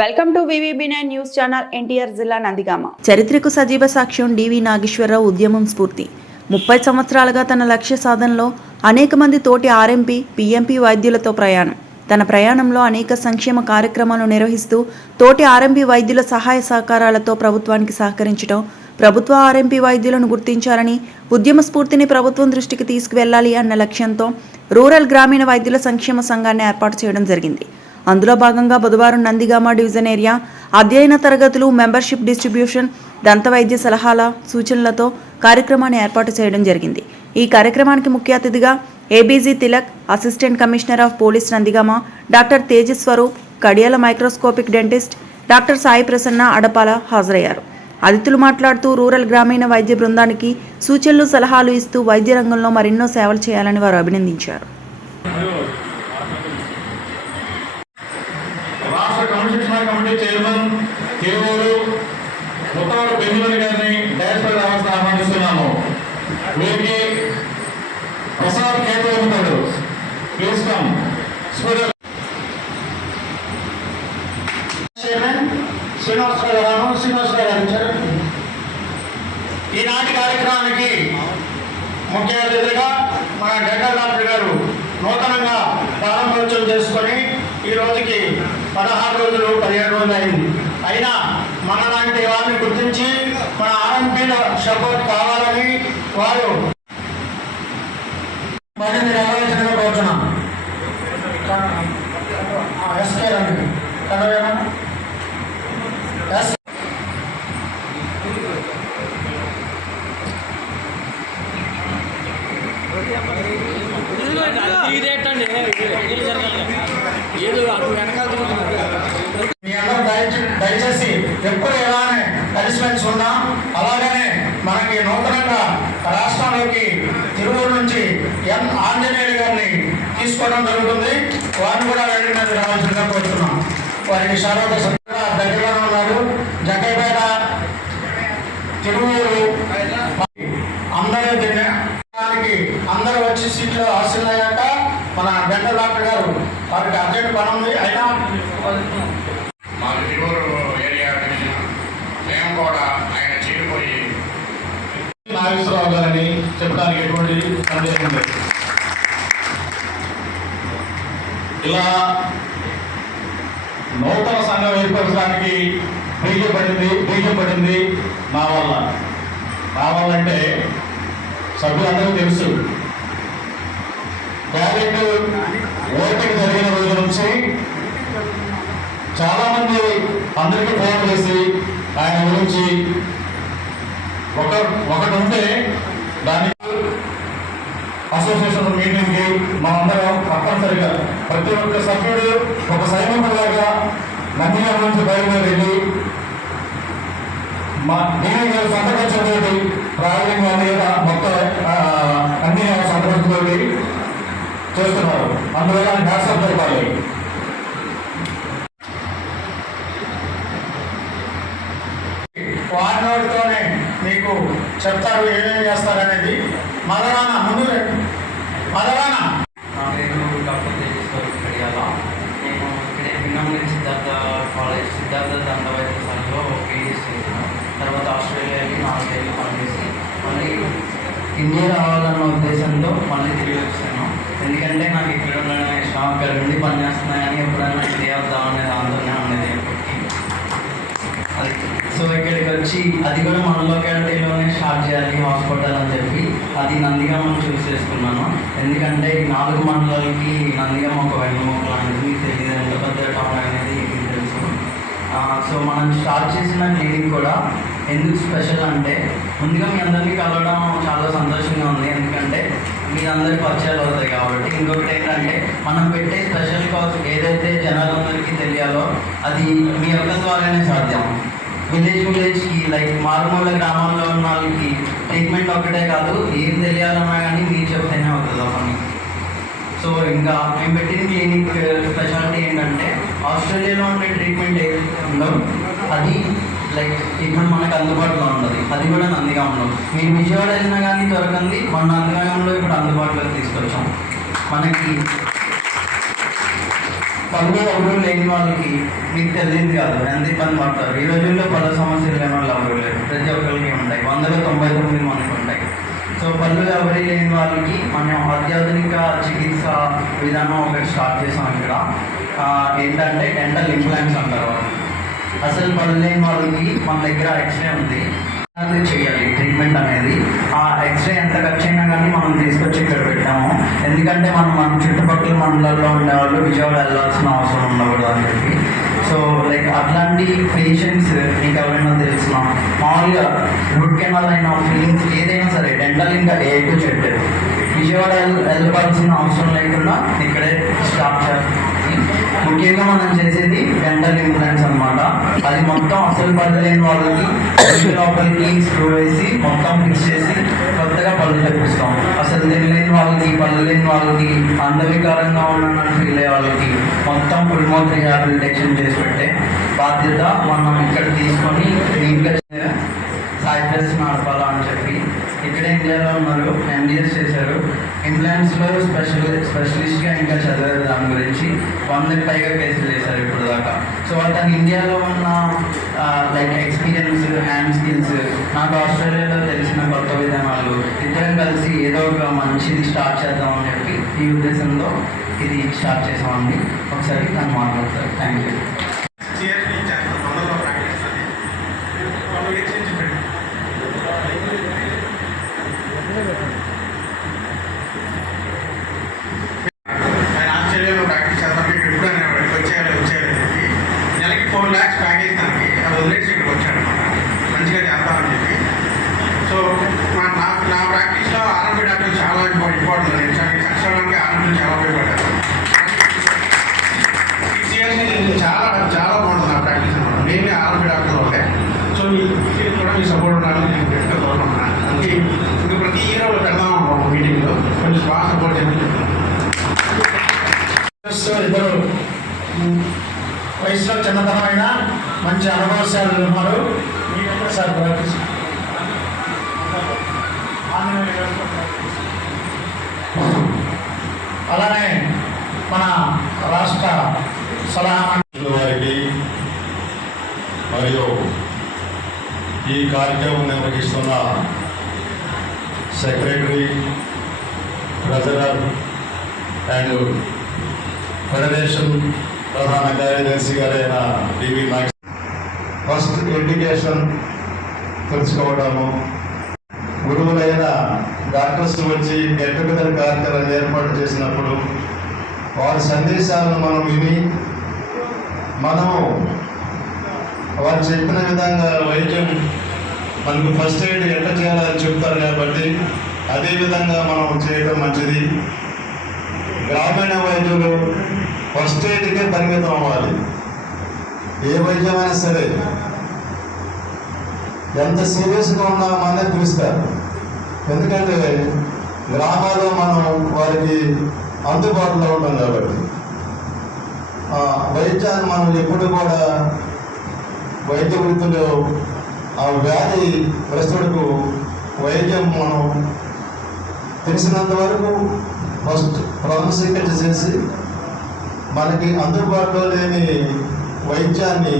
Welcome to VVB nine news channel NTR జిల్లా నందిగామ. చరిత్రకు సజీవ సాక్ష్యం డివి నాగేశ్వరరావు ఉద్యమం స్ఫూర్తి. ముప్పై సంవత్సరాలుగా తన లక్ష్య సాధనలో అనేక మంది తోటి ఆర్ఎంపీ పీఎంపీ వైద్యులతో ప్రయాణం. తన ప్రయాణంలో అనేక సంక్షేమ కార్యక్రమాలు నిర్వహిస్తూ తోటి ఆర్ఎంపీ వైద్యుల సహాయ సహకారాలతో ప్రభుత్వానికి సహకరించడం ప్రభుత్వ ఆర్ఎంపీ వైద్యులను గుర్తించాలని ఉద్యమ స్ఫూర్తిని ప్రభుత్వం దృష్టికి తీసుకువెళ్ళాలి అన్న లక్ష్యంతో రూరల్ గ్రామీణ వైద్యుల సంక్షేమ సంఘాన్ని ఏర్పాటు చేయడం జరిగింది. అందులో భాగంగా బుధవారం నందిగామ డివిజన్ ఏరియా అధ్యయన తరగతులు మెంబర్షిప్ డిస్ట్రిబ్యూషన్ దంతవైద్య సలహాల సూచనలతో కార్యక్రమాన్ని ఏర్పాటు చేయడం జరిగింది. ఈ కార్యక్రమానికి ముఖ్య అతిథిగా ABG Tilak assistant commissioner of police Nandigama doctor Tejaswaroop Kadiyala microscopic dentist doctor Sai Prasanna Adapala హాజరయ్యారు. అతిథులు మాట్లాడుతూ రూరల్ గ్రామీణ వైద్య బృందానికి సూచనలు సలహాలు ఇస్తూ వైద్య రంగంలో మరెన్నో సేవలు చేయాలని వారు అభినందించారు. Commission committee chairman Kevuru Muttavara Benjamin గారిని డైరెక్టర్ వ్యవస్థ ఆహ్వానిస్తున్నాము. వీరికి ప్రసాద్ కేతు అవుతాడు. Please come. స్పీడర్ శ్రీనివాస్ గారు శ్రీనివాస్ గారు ఈనాటి కార్యక్రమానికి ముఖ్య అతిథిగా మన గంగా డాక్టర్ గారు నూతనంగా ప్రారంభోత్సవం చేసుకొని ఈ రోజుకి పదహారు రోజులు పదిహేడు రోజులు అయింది అయినా మన లాంటి వారిని గుర్తించి మన ఆర్ఎంపీల సపోర్ట్ కావాలని వారు మరిన్ని నెరవేర్చడం కోరుతున్నాం. ఎస్కే రండి కనవేనా ఎస్ ఏదో అటు వెనకాల తిరుగుతున్నారు మీ అందరూ దయచేసి దయచేసి ఎప్పుడు ఎలానే కలిసిమెలిసి ఉన్నాం అలాగనే మనకి నూతనంగా రాష్ట్రంలోకి తిరువురు నుంచి ఎన్ ఆంజనేయులు గారిని తీసుకోవడం జరుగుతుంది వారిని కూడా వెంటనే మీద రావాల్సిందిగా కోరుతున్నాం ఆయన శారద దగ్గరలో ఉన్నారు. జగ్గైపేట తిరువూరు అందరూ దీన్ని దానికి అందరూ వచ్చి సీట్లో ఆశలయ్యాక మన బెండ డాక్టర్ గారు వారికి అర్జెంట్ పని ఉంది అయినా మా తిరువురు ఏరియా డివిజన్ మేము కూడా ఆయన చేరిపోయి నాగేశ్వరరావు గారని చెప్పడానికి ఎటువంటి సందేహం లేదు ఇలా నూతన సంఘం ఏర్పరచడానికి బీజపడింది బీజపడింది నా వల్ల. నా వల్ల అంటే సభ్యులందరూ తెలుసు. క్యాబినెట్ ఓటింగ్ జరిగిన రోజు నుంచి చాలామంది అందరికీ ఫోన్ చేసి ఆయన గురించి ఒక ఒకటి ఉంటే దానికి అసోసియేషన్ మీటింగ్కి మనందరం ప్రతి ఒక్క సభ్యుడు ఒక సైనికులాగా నందిగారి నుంచి బయలుదేరి మా నేను గారు సంతకం ట్రావెలింగ్ మొత్తం అన్ని సంతకంతో చేస్తున్నారు. అందువల్ల వ్యాసం జరపాలి వాడినోడితోనే మీకు చెప్తారు ఏమేమి చేస్తారనేది. మదరాన ముందు రండి. మదరాన ఇండియా రావాలన్న ఉద్దేశంతో మళ్ళీ తిరిగి వచ్చాను. ఎందుకంటే నాకు ఇక్కడ ఉండడం ఇష్టం అక్కడ నుండి పనిచేస్తున్నా కానీ ఎప్పుడైనా ఇండియా వద్దామనే దాంతోనే ఉండేది. ఎప్పటికీ అది. సో ఇక్కడికి వచ్చి అది కూడా మన లొకాలిటీలోనే స్టార్ట్ చేయాలి హాస్పిటల్ అని చెప్పి. అది నందిగామ చూస్ చేసుకున్నాను. ఎందుకంటే ఈ నాలుగు మండలాలకి నందిగామ ఒక వెన్నుముక లాంటిది మీకు తెలియదు ఎంత పెద్ద టౌన్ అనేది మీకు తెలుసు. సో మనం స్టార్ట్ చేసిన క్లినిక్ కూడా ఎందుకు స్పెషల్ అంటే ముందుగా మీ అందరినీ కలవడం చాలా సంతోషంగా ఉంది. ఎందుకంటే మీరందరి పరిచయాలు అవుతాయి కాబట్టి. ఇంకొకటి ఏంటంటే మనం పెట్టే స్పెషల్ కాజ్ ఏదైతే జనాలందరికీ తెలియాలో అది మీ యొక్క ద్వారానే సాధ్యం. విలేజ్ విలేజ్కి లైక్ మారుమూల గ్రామాల్లో ఉన్న వాళ్ళకి ట్రీట్మెంట్ ఒకటే కాదు ఏం తెలియాలన్నా కానీ మీరు చెప్తేనే అవుతుంది అవన్నీ సో ఇంకా మేము పెట్టిన క్లినిక్ స్పెషాలిటీ ఏంటంటే ఆస్ట్రేలియాలో ఉండే ట్రీట్మెంట్ ఏ ఉందో అది లైక్ ఇప్పుడు మనకు అందుబాటులో ఉండదు. అది కూడా నందిగాంలో మీరు విజయవాడ వెళ్ళినా కానీ దొరకంది. మన నందిగాంలో ఇప్పుడు అందుబాటులోకి తీసుకొచ్చాం. మనకి పనులు ఎవరు లేని వాళ్ళకి మీకు తెలియదు కాదు. ఎంత ఇబ్బంది పడతారు ఈ రోజుల్లో పలు సమస్యలు లేని వాళ్ళు ఎవరు లేరు. ప్రతి ఒక్కరికి ఉంటాయి. వందలో తొంభై తొమ్మిది మందికి ఉంటాయి. సో పనులు ఎవరి లేని వాళ్ళకి మనం అత్యాధునిక చికిత్స విధానం ఒకటి స్టార్ట్ చేసాం ఇక్కడ. ఏంటంటే డెంటల్ ఇంప్లాంట్స్ అంటారు. వాళ్ళు అసలు పళ్ళు లేని వాళ్ళకి మన దగ్గర ఎక్స్రే ఉంది. చేయాలి ట్రీట్మెంట్ అనేది. ఆ ఎక్స్రే ఎంత ఖర్చు అయినా కానీ మనం తీసుకొచ్చి ఇక్కడ పెట్టాము ఎందుకంటే మనం మన చుట్టుపక్కల మండలాల్లో ఉండేవాళ్ళు విజయవాడ వెళ్ళాల్సిన అవసరం ఉండకూడదు అని చెప్పి. సో లైక్ అట్లాంటి పేషెంట్స్ మీకు ఎవరైనా తెలిసిన? మామూలుగా రూట్ కెనాల్ అయిన ఫీలింగ్స్ ఏదైనా సరే డెంటల్ ఇంకా ఏ టు చెట్టు విజయవాడ వెళ్- వెళ్ళాల్సిన అవసరం లేకుండా ఇక్కడే స్టాప్ చేస్తాం ముఖ్యంగా మనం చేసేది డెంటల్ ఇంప్లాంట్స్ అన్నమాట. అది మొత్తం అసలు పళ్ళు లేని వాళ్ళకి లోపలికి స్క్రూ వేసి మొత్తం ఫిక్స్ చేసి కొత్తగా పళ్ళు తెప్పిస్తాం. అసలు తినలేని వాళ్ళకి పళ్ళు లేని వాళ్ళకి అంధవికారంగా ఉన్నట్టు ఫీల్ అయ్యే వాళ్ళకి మొత్తం ఫుల్ మౌత్ రిహాబిలిటేషన్ చేసి పెట్టే బాధ్యత మనం ఇక్కడ తీసుకొని నీట్గా సాయిప్రెస్ నడపాలా అని చెప్పి. ఇక్కడ ఇండియాలో ఉన్నారు ఎంబీఎస్ చేశారు. ఇంప్లాంట్స్లో స్పెషల్ స్పెషలిస్ట్గా ఇంకా చదివారు దాని గురించి. వందకి పైగా కేసులు చేశారు ఇప్పుడు దాకా సో అతను ఇండియాలో ఉన్న లైక్ ఎక్స్పీరియన్స్ హ్యాండ్ స్కిల్స్ నాకు ఆస్ట్రేలియాలో తెలిసిన కొత్త విధానాలు ఇద్దరం కలిసి ఏదో ఒక మంచిది స్టార్ట్ చేద్దామని చెప్పి ఈ ఉద్దేశంతో ఇది స్టార్ట్ చేసామండి ఒకసారి తను మాట్లాడతారు. థ్యాంక్ యూ సిఎస్పి చేస్తాం తొందరలో ప్రాక్టీస్ అది వాళ్ళు ఏ చేంజ్ పెట్టి ఆయన ఆస్ట్రేలియాలో ప్రాక్టీస్ చేస్తాం ఇక్కడ ఇప్పుడు ఆయన ఇక్కడికి వచ్చేయాలి వచ్చేయాలి అని చెప్పి నెలకి ఫోర్ ల్యాక్స్ ప్యాకేజ్ దానికి అది వదిలేసి ఇక్కడికి వచ్చాడు అనమాట మంచిగా చేస్తామని చెప్పి సో మా నా నా ప్రాక్టీస్లో ఆర్ఎంపీ డాక్టర్ చాలా ఇంపార్టెంట్ నేను సక్సెస్ అవ్వడానికి ఆర్ఎంపీ చాలా ఉపయోగపడ్డారు సిక్స్ ఇయర్స్ నుంచి చాలా చాలా బాగుంటుంది నా ప్రాక్టీస్ అనమాట నేనే ఆర్ఎంపీ డాక్టర్ ఒకటే సో మీ మీరు కూడా మీ సపోర్ట్ ఉండాలని నేను గట్టిగా కోరుకుంటున్నాను అందుకే ఇంకా ప్రతి ఇయర్ పెడదాం అనుకోండి మీటింగ్లో కొంచెం బాగా సపోర్ట్ చేయండి ఇద్దరు వయసులో చిన్నతనమైన మంచి అనుభవశాలు ఉన్నారు సార్ ప్రాక్టీస్ అలానే మన రాష్ట్ర సలహా వారికి మరియు ఈ కార్యక్రమం నిర్వహిస్తున్న సెక్రటరీ ట్రెజరర్ అండ్ ఫెడరేషన్ ప్రధాన కార్యదర్శి గారైన డివి నాయక్ ఫస్ట్ ఎడ్యుకేషన్ తెలుసుకోవడము. గురువులైన డాక్టర్స్ వచ్చి గెట్ టుగెదర్ ఏర్పాటు చేసినప్పుడు వారి సందేశాలను మనం విని మనము వారు చెప్పిన విధంగా వైద్యం మనకు ఫస్ట్ ఎయిడ్ ఎట్లా చేయాలని చెప్తారు కాబట్టి అదే విధంగా మనం చేయడం మంచిది. గ్రామీణ వైద్యులు ఫస్ట్ ఎయిడ్కే పరిమితం అవ్వాలి. ఏ వైద్యమైనా సరే. ఎంత సీరియస్గా ఉన్నామనే పిలుస్తారు. ఎందుకంటే గ్రామాల్లో మనం వారికి అందుబాటులో ఉంటాం కాబట్టి. ఆ, వైద్యాన్ని మనం ఎప్పుడు కూడా వైద్య వృత్తిలో ఆ వ్యాధి ప్రస్తుతకు వైద్యం మనం తెలిసినంత వరకు ఫస్ట్ ప్రథమ చికిత్స చేసి మనకి అందుబాటులో లేని వైద్యాన్ని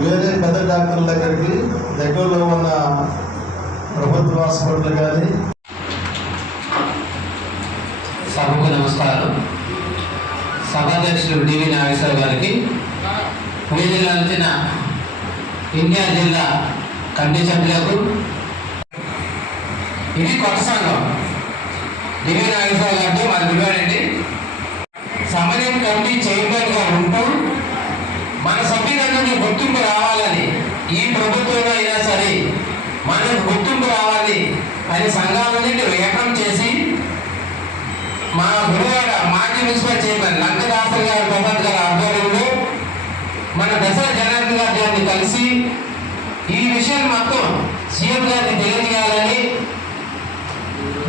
వేరే పెద్ద డాక్టర్ల దగ్గరికి దగ్గరలో ఉన్న ప్రభుత్వ హాస్పిటల్ కానీ. సభకు నమస్కారం. సభాధ్యక్షుడు డివి నాగేశ్వర గారికి వేదికలిచిన ఇండియా జిల్లా కమిటీ సభ్యులకు ఇది కొత్త సంఘం. డివి నాగేశ్వర గారితో మరి విలువడండి సమన్వయం కమిటీ చైర్మన్గా ఉంటూ మన సభ్యులందరికీ గుర్తింపు రావాలని ఈ ప్రభుత్వంలో అయినా సరే మనకు గుర్తింపు రావాలి అని సంఘాలన్నింటి ఏకం చేసి మా గురువాడ మాజీ మున్సిపల్ చైర్మన్ లంకదాసరి గారి ప్రసాద్ గారి ఆధ్వర్యంలో మన దశ జనార్దన్ గారి గారిని కలిసి ఈ విషయం మొత్తం సీఎం గారిని తెలియజేయాలని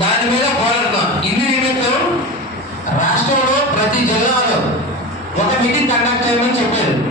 దాని మీద పోరాడుతాం ఇందు నిమిత్తం రాష్ట్రంలో ప్రతి జిల్లాలో ఒక మీటింగ్ కండక్ట్ చేయమని చెప్పారు.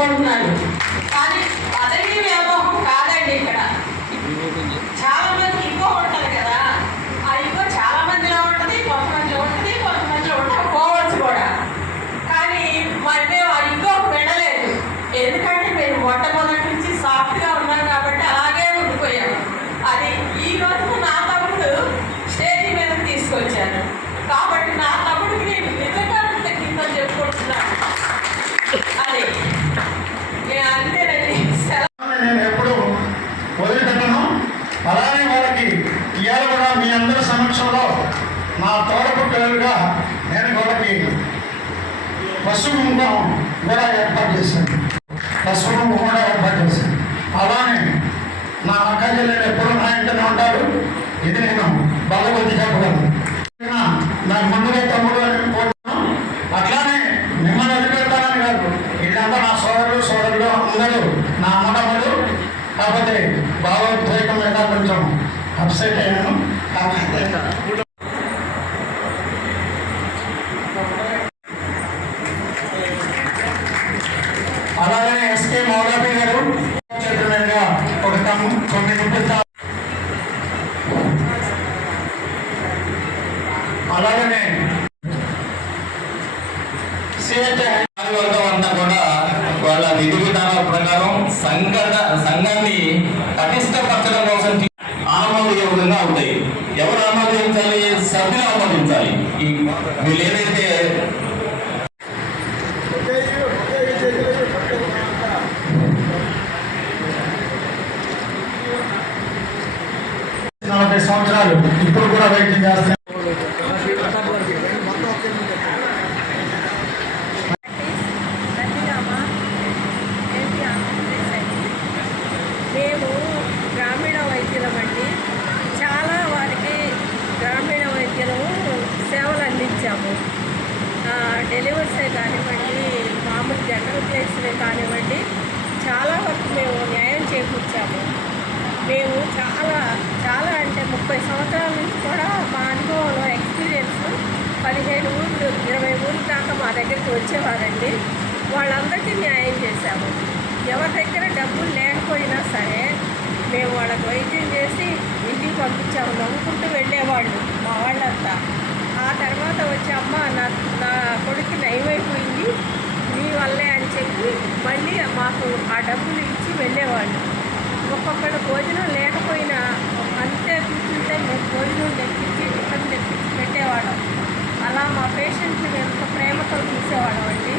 కృతజ్ఞతలు నా అక్క ఎప్పుడు నా ఇంటనే ఉంటారు ఇది నేను బాగా బలబుద్ధి చెప్పగలను నాకు ముందుగా తమ్ముడు అని కోరుతున్నాను అట్లానే మిమ్మల్ని వదిలిపెడతానని కాదు వీళ్ళంతా నా సోదరులు సోదరులు అందరూ నా అమ్మటములు కాకపోతే భావోద్వేగం మీద కొంచెం అప్సెట్ అయ్యాను కాకపోతే అలాగే ఎస్కే మౌలాబీ గారు చెప్పినట్టుగా ఒక తమ్ము కొన్ని గుర్తిస్తారు అలాగనే సిహెచ్ఐ వర్గం అంతా కూడా వాళ్ళ విధి విధానాల ప్రకారం సంఘ సంఘాన్ని పటిష్టపరచడం కోసం తీ- ఆమోదయోగంగా ఉంటాయి ఎవరు ఆమోదించాలి సభ్యులు ఆమోదించాలి ఈ వీళ్ళు ఏదైతే నలభై సంవత్సరాలు ఇప్పుడు కూడా వెయిటింగ్ చేస్తున్నారు మేము గ్రామీణ వైద్యులం అండి. చాలా వారికి గ్రామీణ వైద్యులము సేవలు అందించాము. ఆ, కానివ్వండి మామూలు జనరల్ కేసులే కానివ్వండి చాలా వరకు మేము న్యాయం చేకూర్చాము. మేము చాలా చాలా అంటే ముప్పై సంవత్సరాల నుంచి కూడా మా అనుభవంలో ఎక్స్పీరియన్స్ పదిహేను ఊళ్ళు ఇరవై ఊళ్ళ దాకా మా దగ్గరికి వచ్చేవారండి. వాళ్ళందరికీ న్యాయం చేశాము. ఎవరి దగ్గర డబ్బులు లేకపోయినా సరే మేము వాళ్ళకి వైద్యం చేసి ఇంటికి పంపించాము. నవ్వుకుంటూ వెళ్ళేవాళ్ళు మా వాళ్ళంతా. ఆ తర్వాత వచ్చి అమ్మ నా నా కొడుకు నయమైపోయింది. వల్లే అని చెప్పి మళ్ళీ మాకు ఆ డబ్బులు ఇచ్చి వెళ్ళేవాళ్ళు. ఒక్కొక్కళ్ళ భోజనం లేకపోయినా అంతే కూర్చుంటే మేము భోజనం తెప్పించి టిఫిన్ తెప్పించి పెట్టేవాళ్ళం. అలా మా పేషెంట్ని మేము ఎంత ప్రేమతో చూసేవాళ్ళం అండి.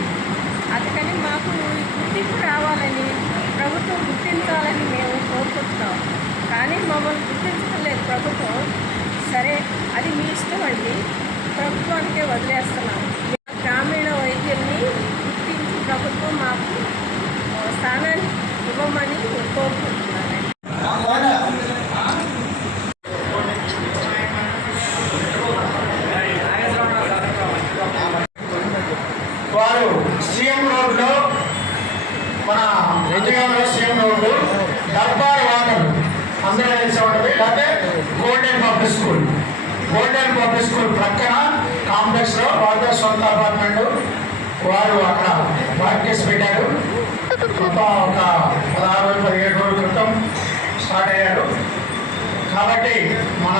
అందుకని మాకు ఈ గుర్తింపు రావాలని ప్రభుత్వం గుర్తించాలని మేము కోరుకుంటున్నాం. కానీ మమ్మల్ని గుర్తించడం లేదు ప్రభుత్వం. సరే అది మీ ఇష్టం అండి. ప్రభుత్వానికే వదిలేస్తున్నాము గ్రామీణ వైద్యుల్ని గుర్తించి ప్రభుత్వం మాకు ఆ, స్థానాన్ని ఇవ్వమని కోరుకుంటున్నానండి వారు సీఎం రోడ్లో మన నందిగామలో సీఎం రోడ్డు దర్బార్ వాటర్ అందరూ తెలిసి ఉంటుంది లేకపోతే golden public school golden public school ప్రక్కన కాంప్లెక్స్లో వాళ్ళ సొంత అపార్ట్మెంట్ వారు అక్కడ ప్రాక్టీస్ పెట్టారు. మొత్తం ఒక పదహారు పదిహేడు రోజుల క్రితం స్టార్ట్ అయ్యారు. కాబట్టి మన